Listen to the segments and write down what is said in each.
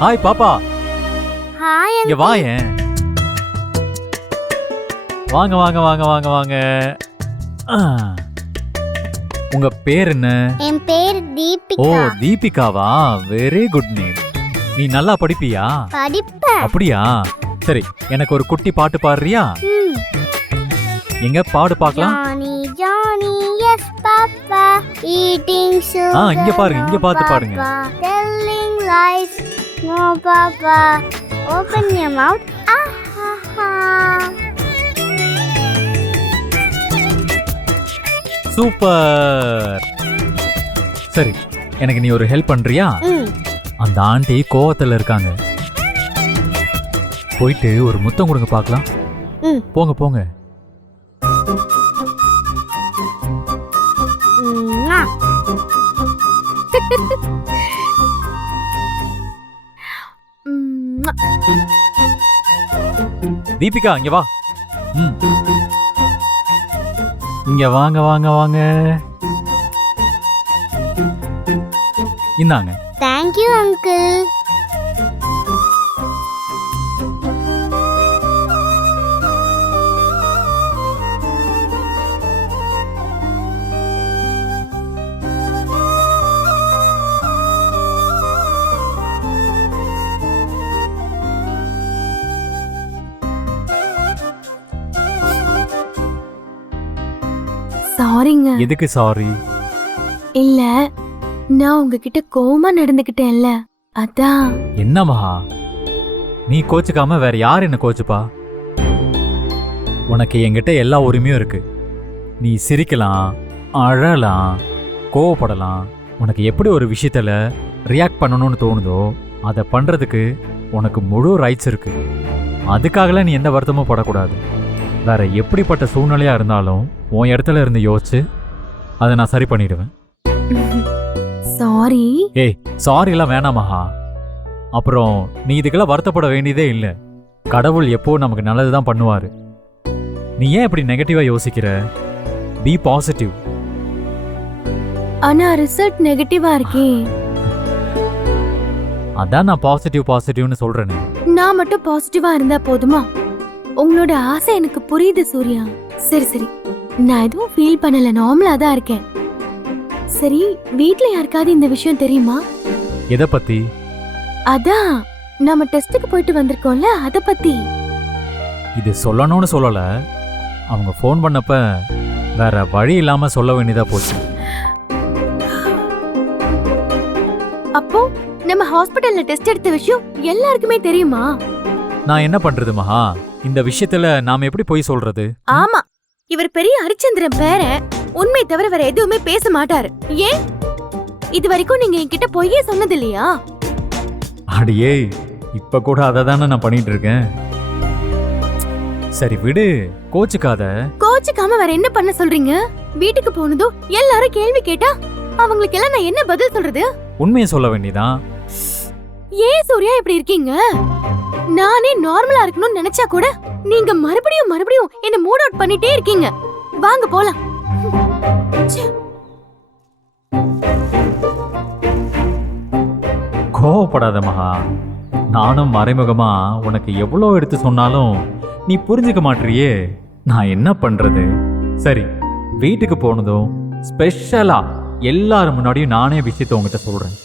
Hi பாப்பா, hi இங்க வாயேன். வாங்க வாங்க வாங்க வாங்க வாங்க. ஆ. உங்க பேர் என்ன? என் பேர் ஓ, தீபிகா. தீபிகாவா? Very good name. நீ நல்லா படிப்பியா? படிப்பேன். அப்படியா? சரி, எனக்கு ஒரு குட்டி பாட்டு பாடுறியா? எங்க பாடு பார்க்கலாம். Johny Johny yes papa eating sugar. இங்க பாருங்க, இங்க பார்த்து பாடுங்க. Telling lies no papa open your mouth. ஆஹா. சூப்பர். சரி, எனக்கு நீ ஒரு ஹெல்ப் பண்றியா? அந்த ஆண்டி கோவத்துல இருக்காங்க. போயிட்டு ஒரு முத்தம் கொடுங்க பார்க்கலாம். போங்க போங்க. தீபிகா இங்க வா. இங்க வாங்க வாங்க வாங்க. இந்தாங்க. Thank you uncle. சாரிங்க. எதுக்கு சாரி? இல்ல, நான் உங்ககிட்ட கோவமா நடந்துக்கிட்டேன்ல, அதான். என்ன மகா, நீ கோச்சுக்காம வேற யார் என்ன கோச்சுப்பா? உனக்கு என்கிட்ட எல்லா உரிமையும் இருக்கு. நீ சிரிக்கலாம், அழலாம், கோவப்படலாம். உனக்கு எப்படி ஒரு விஷயத்துல ரியாக்ட் பண்ணணும்னு தோணுதோ அதை பண்றதுக்கு உனக்கு முழு ரைட்ஸ் இருக்கு. அதுக்காகலாம் நீ எந்த வருத்தமும் படக்கூடாது. வேற எப்படிப்பட்ட சூழ்நிலையா இருந்தாலும் உன் இடத்துல இருந்து யோசிச்சு அதை நான் சரி பண்ணிடுவேன். சாரி. ஏய், சாரி எல்லாம் வேணாம் மகா. அப்புறம் நீ இதுக்கெல்லாம் வருத்தப்பட வேண்டியதே இல்லை. கடவுள் எப்போ நமக்கு நல்லதுதான் பண்ணுவாரு. நீ ஏன் இப்படி நெகட்டிவா யோசிக்கிற? B positive. ஆனா ரிசல்ட் நெகட்டிவா இருக்கே. அதான் நான் பாசிட்டிவ்னு சொல்றேனே. நான் மட்டும் பாசிட்டிவா இருந்தா போதுமா? உங்களோட ஆசை எனக்கு புரியுது சூர்யா. சரி சரி, நான் எதுவும் ஃபீல் பண்ணல, நார்மலா தான் இருக்கேன். சரி, வீட்ல யாருக்காவது இந்த விஷயம் தெரியுமா? எதை பத்தி? அதான் நாம டெஸ்டுக்கு போயிட்டு வந்திருக்கோம்ல, அத பத்தி. இது சொல்லணும்னு சொல்லல. அவங்க ஃபோன் பண்ணப்ப வேற வழி இல்லாம சொல்ல வேண்டியதா போச்சு. அப்போ நம்ம ஹாஸ்பிடல்ல டெஸ்ட் எடுத்த விஷயம் எல்லாருக்குமே தெரியுமா? நான் என்ன பண்றது மகா? இந்த விஷயத்துல நாம எப்படி போய் சொல்றது? ஆமா, இவர் பெரிய ஹரிச்சந்திரன் பேர. உண்மை தவிர வேற எதுவுமே பேச மாட்டாரு. ஏன் இது வரைக்கும் நீங்க என்கிட்ட பொய்யே சொன்னது இல்லையா? அடியே, இப்ப கூட அதை தானே நான் பண்ணிட்டு இருக்கேன். சரி விடு, கோச்சுக்காத. கோச்சுக்காம வேற என்ன பண்ண சொல்றீங்க? வீட்டுக்கு போனதோ எல்லாரும் கேள்வி கேட்டா அவங்களுக்கு எல்லாம் நான் என்ன பதில் சொல்றது? உண்மையை சொல்ல வேண்டியதான். ஏன் சூர்யா இப்படி இருக்கீங்க? நானே நார்மலா இருக்கணும்னு நினைச்சா கூட நீங்க மறுபடியும் மறுபடியும் என்ன மூட் அவுட் பண்ணிட்டே இருக்கீங்க. வாங்க போலாம். கோவப்படாத மகா. நானும் மறைமுகமா உனக்கு எவ்வளோ எடுத்து சொன்னாலும் நீ புரிஞ்சுக்க மாட்டியே. நான் என்ன பண்றது? சரி, வீட்டுக்கு போனதும் ஸ்பெஷலா எல்லாரும் முன்னாடியும் நானே விஷயத்த உங்ககிட்ட சொல்றேன்.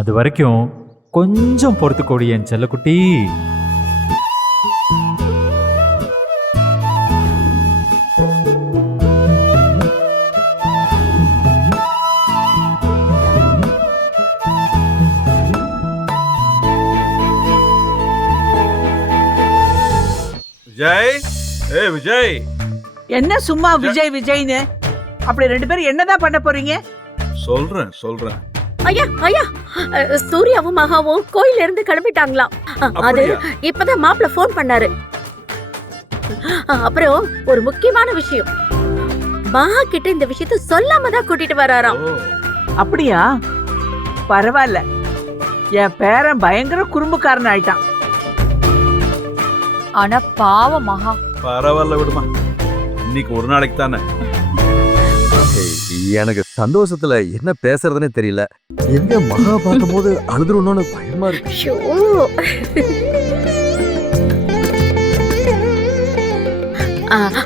அது வரைக்கும் கொஞ்சம் பொறுத்துக்கோடி என் செல்லக்குட்டி. விஜய், விஜய். என்ன சும்மா விஜய் விஜய்னு? அப்படி ரெண்டு பேரும் என்னதான் பண்ண போறீங்க? சொல்றேன். ஐயா ஐயா, சூர்யாவும் மகாவும் கோயில இருந்து கிளம்பிட்டாங்களாம். அது இப்பதான் மாப்பிள்ள போன் பண்ணாரு. அப்புறம் ஒரு முக்கியமான விஷயம், மகா கிட்ட இந்த விஷயத்த சொல்லாம தான் கூட்டிட்டு வராராம். அப்படியா? பரவாயில்ல, என் பேரன் பயங்கர குறும்புக்காரன் ஆயிட்டான். ஆனா பாவம் மகா. பரவாயில்ல விடுமா, இன்னைக்கு ஒரு நாளைக்கு தானே. எனக்கு சந்தோஷத்துல என்ன பேசுறதுன்னே தெரியல. எங்க மகா பார்க்கும் போது அழுதுருன்னு பயமா இருக்கு. ஷோ.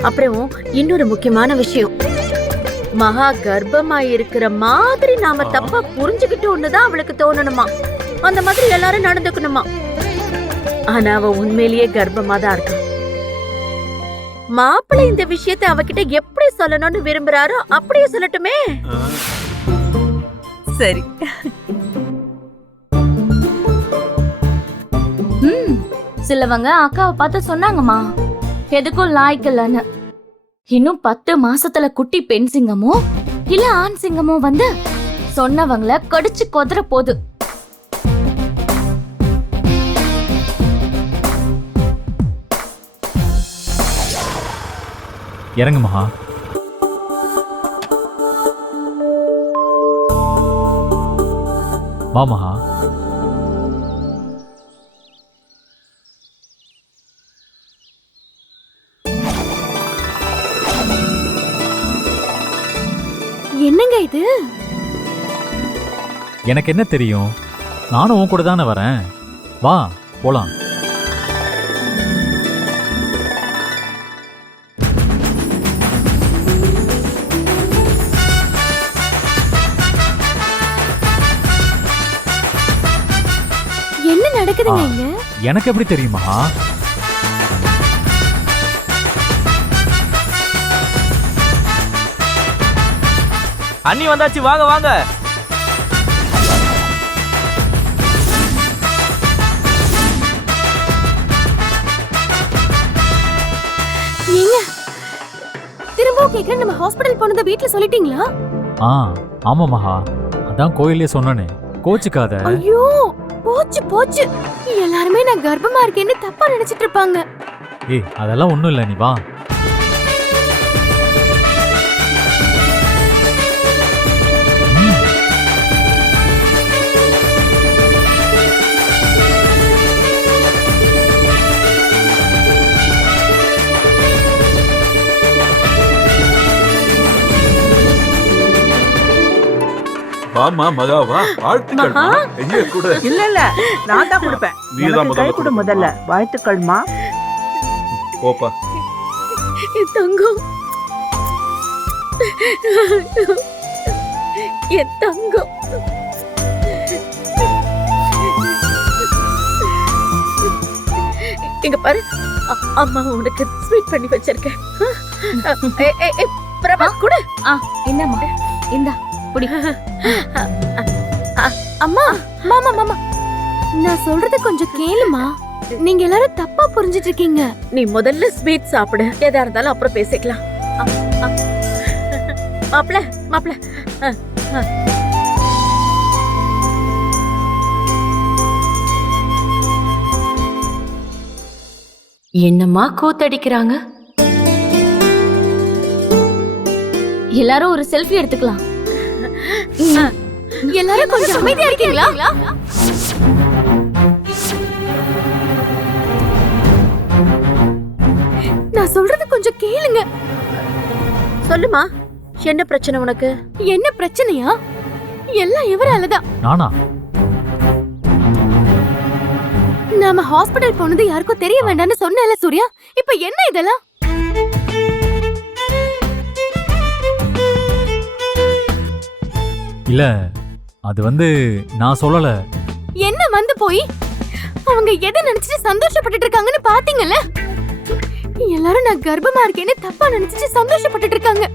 அப்புறம் இன்னொரு முக்கியமான விஷயம், மகா கர்ப்பமா இருக்கிற மாதிரி நாம தப்பா புரிஞ்சுக்கிட்டோன்னு தான் அவளுக்கு தோணணுமா. அந்த மாதிரி எல்லாரும் நடந்துக்கணுமா. ஆனா அவ உண்மையிலேயே கர்ப்பமா தான் இருக்கா. மாப்பிள்ளை இந்த விஷயத்தை அவகிட்ட எப்படி சொல்லணும்னு விரும்புறாரோ அப்படியே சொல்லட்டுமே. சரி. சிலவங்க அக்காவை பார்த்து சொன்னாங்கம்மா, எதுக்கும் லாய்க்கலன்னு. இன்னும் 10 மாசத்துல குட்டி பெண் சிங்கமோ இல்ல ஆண் சிங்கமோ வந்து சொன்னவங்கள கடிச்சு கொதற போகுது. இறங்கு மகா. வா மகா. என்னங்க இது? எனக்கு என்ன தெரியும், நானும் உன் கூட தானே வரேன். வா போலாம். என்ன நடக்குதுங்க இங்க? எனக்கு எப்படி தெரியுமா? அண்ணி வந்தாச்சு, வாங்க வாங்க. ஏங்க திரும்பவும் கேக்குறேன், நம்ம ஹாஸ்பிடல் போனதை வீட்ல சொல்லிட்டீங்களா? ஆமா மகா, அதான் கோயிலே சொன்னனே, கோச்சுக்காத. ஐயோ போச்சு போச்சு, எல்லாருமே நான் கர்ப்பமா இருக்கேன்னு தப்பா நினைச்சிட்டு இருப்பாங்க. ஏய் அதெல்லாம் ஒண்ணும் இல்ல, நீ வா. வாமா மகா வா, வாழ்த்துக்கள். ஐயா கூட இல்ல இல்ல, நான் தான் கொடுப்பேன். நீதான் எனக்கு கை கொடு முதல்ல. வாழ்த்துக்கள்மா. போப்பா. என் தங்கம், என் தங்கம். இங்க பாரு, அம்மா உனக்கு ஸ்வீட் பண்ணி வச்சிருக்கேன். பிரபா கூட. என்னம்மா இந்தா புடி. அம்மா மாமா மாமா, நான் சொல்றத கொஞ்சம் கேளுமா. நீங்க எல்லாரும் தப்பா புரிஞ்சிட்டு இருக்கீங்க. நீ முதல்ல ஸ்வீட் சாப்பிடு, எதா இருந்தாலும் அப்புறம் பேசிக்கலாம். மாப்ள மாப்ள. என்னம்மா கூத்தடிக்கிறாங்க? எல்லாரும் ஒரு செல்ஃபி எடுத்துக்கலாம். எல்லாரும் கொஞ்சம் அமைதியா இருக்கீங்களா? நான் சொல்றது கொஞ்சம் கேளுங்க. சொல்லுமா, என்ன பிரச்சனை உனக்கு? என்ன பிரச்சனையா? எல்லாம் இவராலதான். நானா? நாம ஹாஸ்பிடல் போனது யாருக்கும் தெரிய வேண்டாம்னு சொன்னேல சூர்யா, இப்ப என்ன இதெல்லாம்? இல்ல அது வந்து நான் சொல்லல. என்ன வந்து போய் அவங்க எதை நினைச்சிட்டு சந்தோஷப்பட்டுட்டு இருக்காங்கன்னு பாத்தீங்கல்ல? எல்லாரும் நான் கர்ப்பமா இருக்கேன்னு தப்பா நினைச்சிட்டு சந்தோஷப்பட்டுட்டு இருக்காங்க.